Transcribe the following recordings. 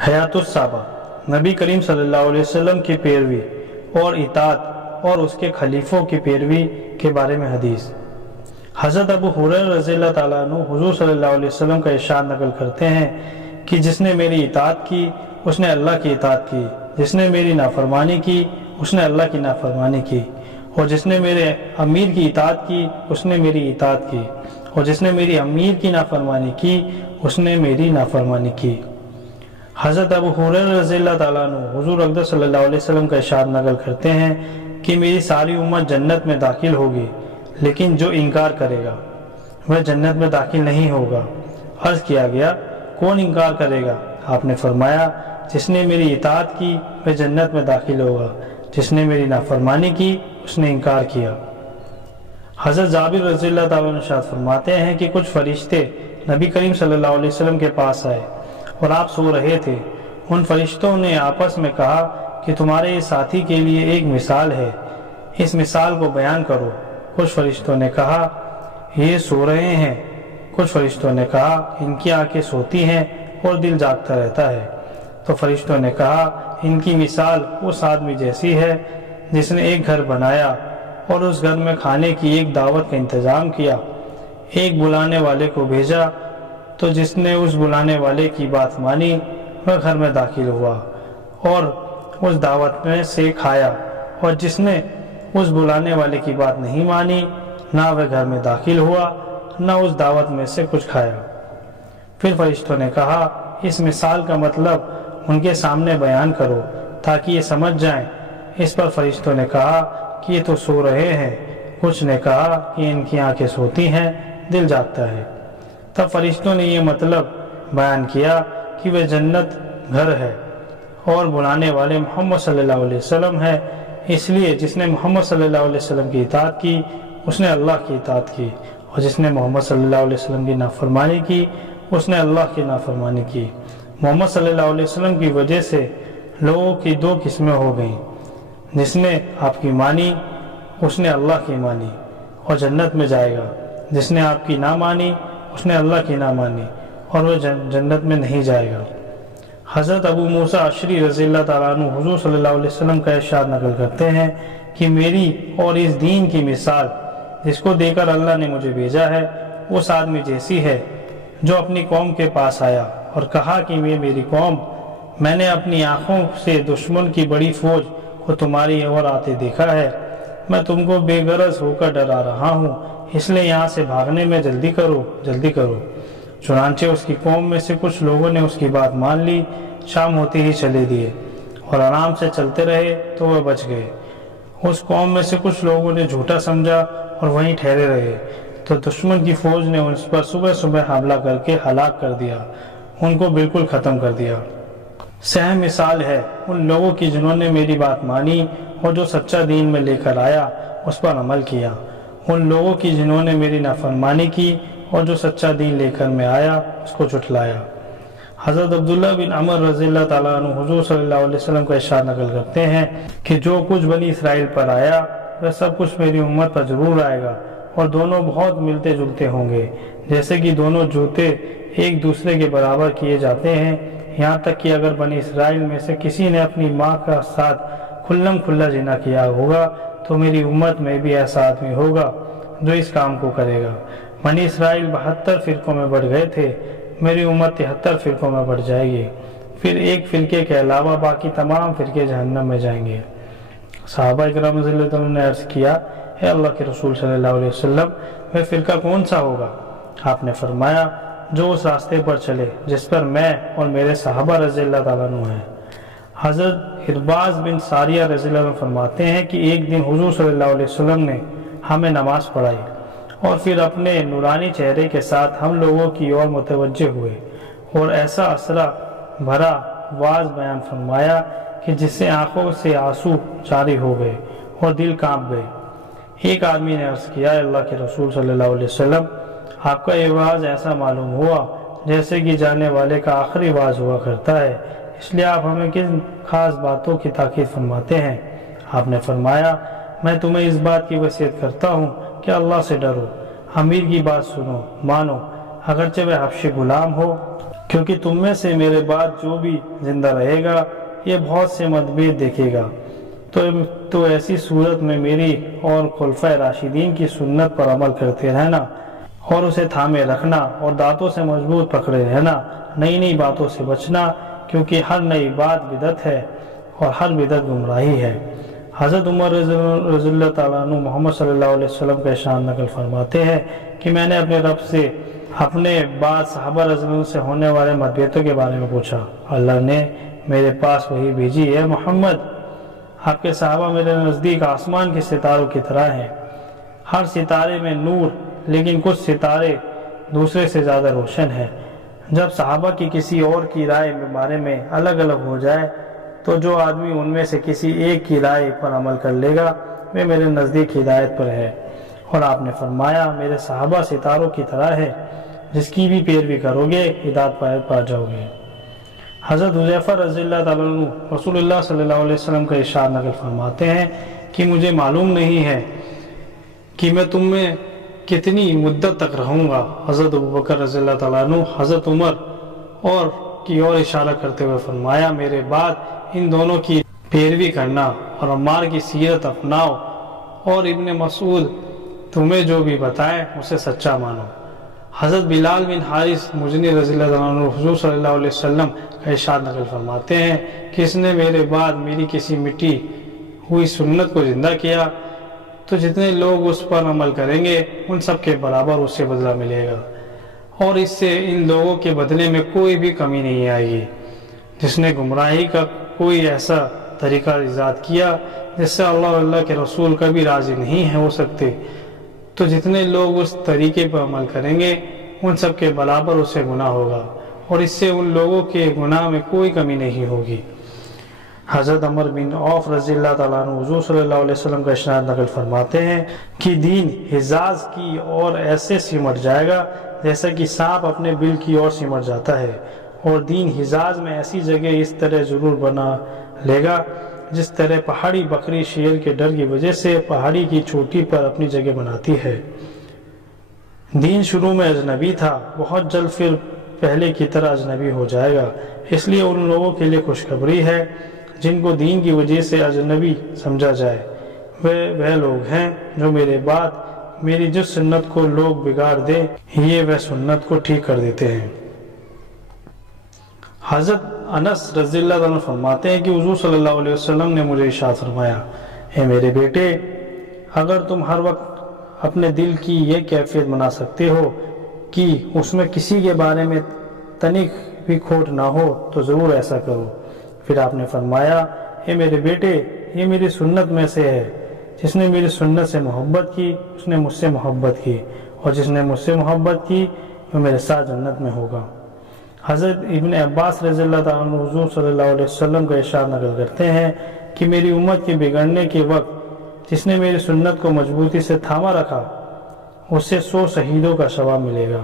حیات الصحابہ، نبی کریم صلی اللہ علیہ وسلم کی پیروی اور اطاعت اور اس کے خلیفوں کی پیروی کے بارے میں حدیث۔ حضرت ابو ہریرہ رضی اللہ تعالیٰ عنہ حضور صلی اللہ علیہ وسلم کا ارشاد نقل کرتے ہیں کہ جس نے میری اطاعت کی اس نے اللہ کی اطاعت کی، جس نے میری نافرمانی کی اس نے اللہ کی نافرمانی کی، اور جس نے میرے امیر کی اطاعت کی اس نے میری اطاعت کی، اور جس نے میری امیر کی نافرمانی کی اس نے میری نافرمانی کی۔ حضرت ابو ہریرہ رضی اللہ تعالیٰ عنہ حضور اقدس صلی اللہ علیہ وسلم کا ارشاد نقل کرتے ہیں کہ میری ساری امت جنت میں داخل ہوگی، لیکن جو انکار کرے گا وہ جنت میں داخل نہیں ہوگا۔ عرض کیا گیا کون انکار کرے گا؟ آپ نے فرمایا جس نے میری اطاعت کی وہ جنت میں داخل ہوگا، جس نے میری نافرمانی کی اس نے انکار کیا۔ حضرت جابر رضی اللہ تعالیٰ عنہ ارشاد فرماتے ہیں کہ کچھ فرشتے نبی کریم صلی اللہ علیہ وسلم کے پاس آئے اور آپ سو رہے تھے۔ ان فرشتوں نے آپس میں کہا کہ تمہارے ساتھی کے لیے ایک مثال ہے، اس مثال کو بیان کرو۔ کچھ فرشتوں نے کہا یہ سو رہے ہیں، کچھ فرشتوں نے کہا ان کی آنکھیں سوتی ہیں اور دل جاگتا رہتا ہے۔ تو فرشتوں نے کہا ان کی مثال اس آدمی جیسی ہے جس نے ایک گھر بنایا اور اس گھر میں کھانے کی ایک دعوت کا انتظام کیا، ایک بلانے والے کو بھیجا تو جس نے اس بلانے والے کی بات مانی وہ گھر میں داخل ہوا اور اس دعوت میں سے کھایا، اور جس نے اس بلانے والے کی بات نہیں مانی نہ وہ گھر میں داخل ہوا نہ اس دعوت میں سے کچھ کھایا۔ پھر فرشتوں نے کہا اس مثال کا مطلب ان کے سامنے بیان کرو تاکہ یہ سمجھ جائیں۔ اس پر فرشتوں نے کہا کہ یہ تو سو رہے ہیں، کچھ نے کہا کہ ان کی آنکھیں سوتی ہیں، دل جاگتا ہے۔ تب فرشتوں نے یہ مطلب بیان کیا کہ وہ جنت گھر ہے اور بلانے والے محمد صلی اللہ علیہ وسلم ہے، اس لیے جس نے محمد صلی اللہ علیہ وسلم کی اطاعت کی اس نے اللہ کی اطاعت کی، اور جس نے محمد صلی اللہ علیہ وسلم کی نافرمانی کی اس نے اللہ کی نافرمانی کی۔ محمد صلی اللہ علیہ وسلم کی وجہ سے لوگوں کی دو قسمیں ہو گئیں، جس نے آپ کی مانی اس نے اللہ کی مانی اور جنت میں جائے گا، جس نے آپ کی نہ مانی اس نے اللہ کی نہ مانی اور وہ جنت میں نہیں جائے گا۔ حضرت ابو موسیٰ اشعری رضی اللہ تعالیٰ عنہ حضور صلی اللہ علیہ وسلم کا ارشاد نقل کرتے ہیں کہ میری اور اس دین کی مثال جس کو دے کر اللہ نے مجھے بھیجا ہے اس آدمی جیسی ہے جو اپنی قوم کے پاس آیا اور کہا کہ میری قوم، میں نے اپنی آنکھوں سے دشمن کی بڑی فوج کو تمہاری اور آتے دیکھا ہے، میں تم کو بے غرض ہو کر ڈرا رہا ہوں، اس لیے یہاں سے بھاگنے میں جلدی کرو جلدی کرو۔ چنانچہ اس کی قوم میں سے کچھ لوگوں نے اس کی بات مان لی، شام ہوتے ہی چلے دیے اور آرام سے چلتے رہے تو وہ بچ گئے۔ اس قوم میں سے کچھ لوگوں نے جھوٹا سمجھا اور وہیں ٹھہرے رہے تو دشمن کی فوج نے اس پر صبح صبح حملہ کر کے ہلاک کر دیا، ان کو بالکل ختم کر دیا۔ سہم مثال ہے ان لوگوں کی جنہوں نے میری بات مانی اور جو سچا دین میں لے کر آیا اس پر عمل کیا، ان لوگوں کی جنہوں نے میری نافرمانی کی اور جو سچا دین لے کر میں آیا اس کو جھٹلایا۔ حضرت عبداللہ بن عمر رضی اللہ تعالیٰ عنہ حضور صلی اللہ علیہ وسلم کا ارشاد نقل کرتے ہیں کہ جو کچھ بنی اسرائیل پر آیا وہ سب کچھ میری امت پر ضرور آئے گا، اور دونوں بہت ملتے جلتے ہوں گے، جیسے کہ دونوں جوتے ایک دوسرے کے برابر کیے جاتے ہیں، یہاں تک کہ اگر بنی اسرائیل میں سے کسی نے اپنی ماں کا ساتھ کھلم کھلا زنا کیا ہوگا تو میری امت میں بھی ایسا آدمی ہوگا جو اس کام کو کرے گا۔ بنی اسرائیل 72 فرقوں میں بڑھ گئے تھے، میری امت 73 فرقوں میں بڑھ جائے گی، پھر ایک فرقے کے علاوہ باقی تمام فرقے جہنم میں جائیں گے۔ صحابہ اکرام رضی اللہ عنہ نے عرض کیا اے اللہ کے رسول صلی اللہ علیہ وسلم وہ فرقہ کون سا ہوگا؟ آپ نے فرمایا جو اس راستے پر چلے جس پر میں اور میرے صحابہ رضی اللہ تعالیٰ عنہ ہیں۔ حضرت ارباز بن ساریہ رضی اللہ عنہ فرماتے ہیں کہ ایک دن حضور صلی اللہ علیہ وسلم نے ہمیں نماز پڑھائی اور پھر اپنے نورانی چہرے کے ساتھ ہم لوگوں کی اور متوجہ ہوئے اور ایسا اسرا بھرا واز بیان فرمایا کہ جس سے آنکھوں سے آنسو جاری ہو گئے اور دل کانپ گئے۔ ایک آدمی نے عرض کیا اللہ کے رسول صلی اللہ علیہ وسلم آپ کا یہ واز ایسا معلوم ہوا جیسے کہ جانے والے کا آخری واز ہوا کرتا ہے، اس لیے آپ ہمیں کن خاص باتوں کی تاکید فرماتے ہیں؟ آپ نے فرمایا میں تمہیں اس بات کی وصیت کرتا ہوں کہ اللہ سے ڈرو، امیر کی بات سنو مانو، اگرچہ وہ حبشی غلام ہو، کیونکہ تم میں سے میرے بعد جو بھی زندہ رہے گا یہ بہت سے متبھید دیکھے گا، تو ایسی صورت میں میری اور خلفائے راشدین کی سنت پر عمل کرتے رہنا اور اسے تھامے رکھنا اور دانتوں سے مضبوط پکڑے رہنا، نئی نئی باتوں سے بچنا، کیونکہ ہر نئی بات بدعت ہے اور ہر بدعت گمراہی ہے۔ حضرت عمر رضی اللہ تعالیٰ عنہ محمد صلی اللہ علیہ وسلم کا ارشاد نقل فرماتے ہیں کہ میں نے اپنے رب سے اپنے بعد صحابہ رضی اللہ عنہ سے ہونے والے متبھیدوں کے بارے میں پوچھا۔ اللہ نے میرے پاس وحی بھیجی، ہے محمد آپ کے صحابہ میرے نزدیک آسمان کے ستاروں کی طرح ہیں، ہر ستارے میں نور، لیکن کچھ ستارے دوسرے سے زیادہ روشن ہیں۔ جب صحابہ کی کسی اور کی رائے کے بارے میں الگ الگ ہو جائے تو جو آدمی ان میں سے کسی ایک کی رائے پر عمل کر لے گا وہ میرے نزدیک ہدایت پر ہے۔ اور آپ نے فرمایا میرے صحابہ ستاروں کی طرح ہے، جس کی بھی پیروی کرو گے ہدایت پا جاؤ گے۔ حضرت حذیفہ رضی اللہ تعالیٰ عنہ رسول اللہ صلی اللہ علیہ وسلم کا ارشاد نقل فرماتے ہیں کہ مجھے معلوم نہیں ہے کہ میں تم میں کتنی مدت تک رہوں گا۔ حضرت ابوبکر رضی اللہ تعالیٰ عنہ حضرت عمر اور کی اور اشارہ کرتے ہوئے فرمایا میرے بعد ان دونوں کی پیروی کرنا اور عمار کی سیرت اپناؤ، اور ابن مسعود تمہیں جو بھی بتائے اسے سچا مانو۔ حضرت بلال بن حارث مزنی رضی اللہ عنہ حضور صلی اللہ علیہ وسلم کا ارشاد نقل فرماتے ہیں کہ اس نے میرے بعد میری کسی مٹی ہوئی سنت کو زندہ کیا تو جتنے لوگ اس پر عمل کریں گے ان سب کے برابر اسے بدلہ ملے گا، اور اس سے ان لوگوں کے بدلے میں کوئی بھی کمی نہیں آئے گی۔ جس نے گمراہی کا کوئی ایسا طریقہ ایجاد کیا جس سے اللہ اور اللہ کے رسول کبھی راضی نہیں ہو سکتے، تو جتنے لوگ اس طریقے پر عمل کریں گے ان سب کے برابر اسے گناہ ہوگا، اور اس سے ان لوگوں کے گناہ میں کوئی کمی نہیں ہوگی۔ حضرت عمر بن عوف رضی اللہ تعالیٰ عنہ حضور صلی اللہ علیہ وسلم کا ارشاد نقل فرماتے ہیں کہ دین حجاز کی اور ایسے سمٹ جائے گا جیسا کہ سانپ اپنے بل کی اور سمٹ جاتا ہے، اور دین حجاز میں ایسی جگہ اس طرح ضرور بنا لے گا جس طرح پہاڑی بکری شیر کے ڈر کی وجہ سے پہاڑی کی چوٹی پر اپنی جگہ بناتی ہے۔ دین شروع میں اجنبی تھا، بہت جلد پھر پہلے کی طرح اجنبی ہو جائے گا، اس لیے ان لوگوں کے لیے خوشخبری ہے جن کو دین کی وجہ سے اجنبی سمجھا جائے۔ وہ لوگ ہیں جو میرے بعد میری جس سنت کو لوگ بگاڑ دے یہ وہ سنت کو ٹھیک کر دیتے ہیں۔ حضرت انس رضی اللہ عنہ فرماتے ہیں کہ حضور صلی اللہ علیہ وسلم نے مجھے ارشاد فرمایا، اے میرے بیٹے، اگر تم ہر وقت اپنے دل کی یہ کیفیت بنا سکتے ہو کہ اس میں کسی کے بارے میں تنک بھی کھوٹ نہ ہو تو ضرور ایسا کرو۔ پھر آپ نے فرمایا، اے میرے بیٹے، یہ میری سنت میں سے ہے، جس نے میری سنت سے محبت کی اس نے مجھ سے محبت کی، اور جس نے مجھ سے محبت کی وہ میرے ساتھ جنت میں ہوگا۔ حضرت ابن عباس رضی اللہ تعالیٰ عنہ حضور صلی اللہ علیہ وسلم کا ارشاد نقل کرتے ہیں کہ میری امت کے بگڑنے کے وقت جس نے میری سنت کو مضبوطی سے تھاما رکھا اسے 100 شہیدوں کا ثواب ملے گا۔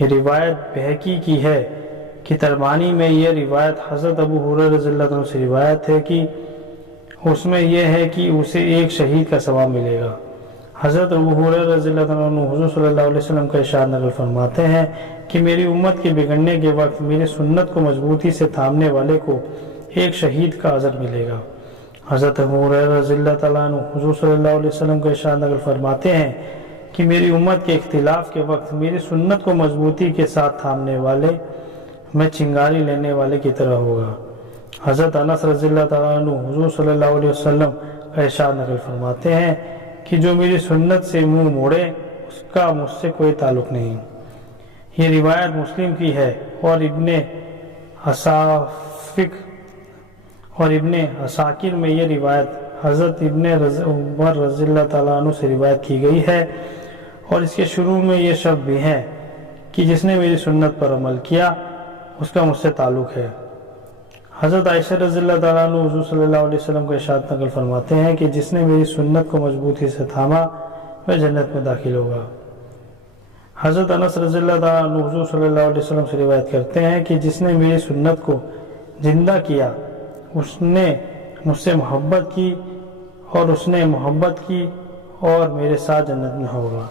یہ روایت بہقی کی ہے کہ تربانی میں یہ روایت حضرت ابو ہریرہ رضی اللہ عنہ سے روایت ہے کہ اس میں یہ ہے کہ اسے 1 شہید کا ثواب ملے گا۔ حضرت ابو ہریرہ رضی اللہ عنہ حضور صلی اللہ علیہ وسلم کا ارشاد نقل فرماتے ہیں کہ میری امت کے بگڑنے کے وقت میری سنت کو مضبوطی سے تھامنے والے کو 1 شہید کا اجر ملے گا۔ حضرت ابو ہریرہ رضی اللہ تعالیٰ عنہ حضور صلی اللہ علیہ وسلم کا ارشاد نقل فرماتے ہیں کہ میری امت کے اختلاف کے وقت میری سنت کو مضبوطی کے ساتھ تھامنے والے میں چنگاری لینے والے کی طرح ہوگا۔ حضرت انس رضی اللہ تعالیٰ عنہ حضور صلی اللہ علیہ وسلم کا ارشاد نقل فرماتے ہیں کہ جو میری سنت سے منہ موڑے اس کا مجھ سے کوئی تعلق نہیں۔ یہ روایت مسلم کی ہے اور ابن عساکر میں یہ روایت حضرت ابن عمر رضی اللہ تعالیٰ عنہ سے روایت کی گئی ہے، اور اس کے شروع میں یہ شبد بھی ہے کہ جس نے میری سنت پر عمل کیا اس کا مجھ سے تعلق ہے۔ حضرت عائشہ رضی اللہ تعالیٰ عنہ حضور صلی اللہ علیہ وسلم کا ارشاد نقل فرماتے ہیں کہ جس نے میری سنت کو مضبوطی سے تھاما وہ جنت میں داخل ہوگا۔ حضرت انس رضی اللہ تعالیٰ عنہ حضور صلی اللہ علیہ وسلم سے روایت کرتے ہیں کہ جس نے میری سنت کو زندہ کیا اس نے مجھ سے محبت کی، اور اس نے محبت کی اور میرے ساتھ جنت میں ہوگا۔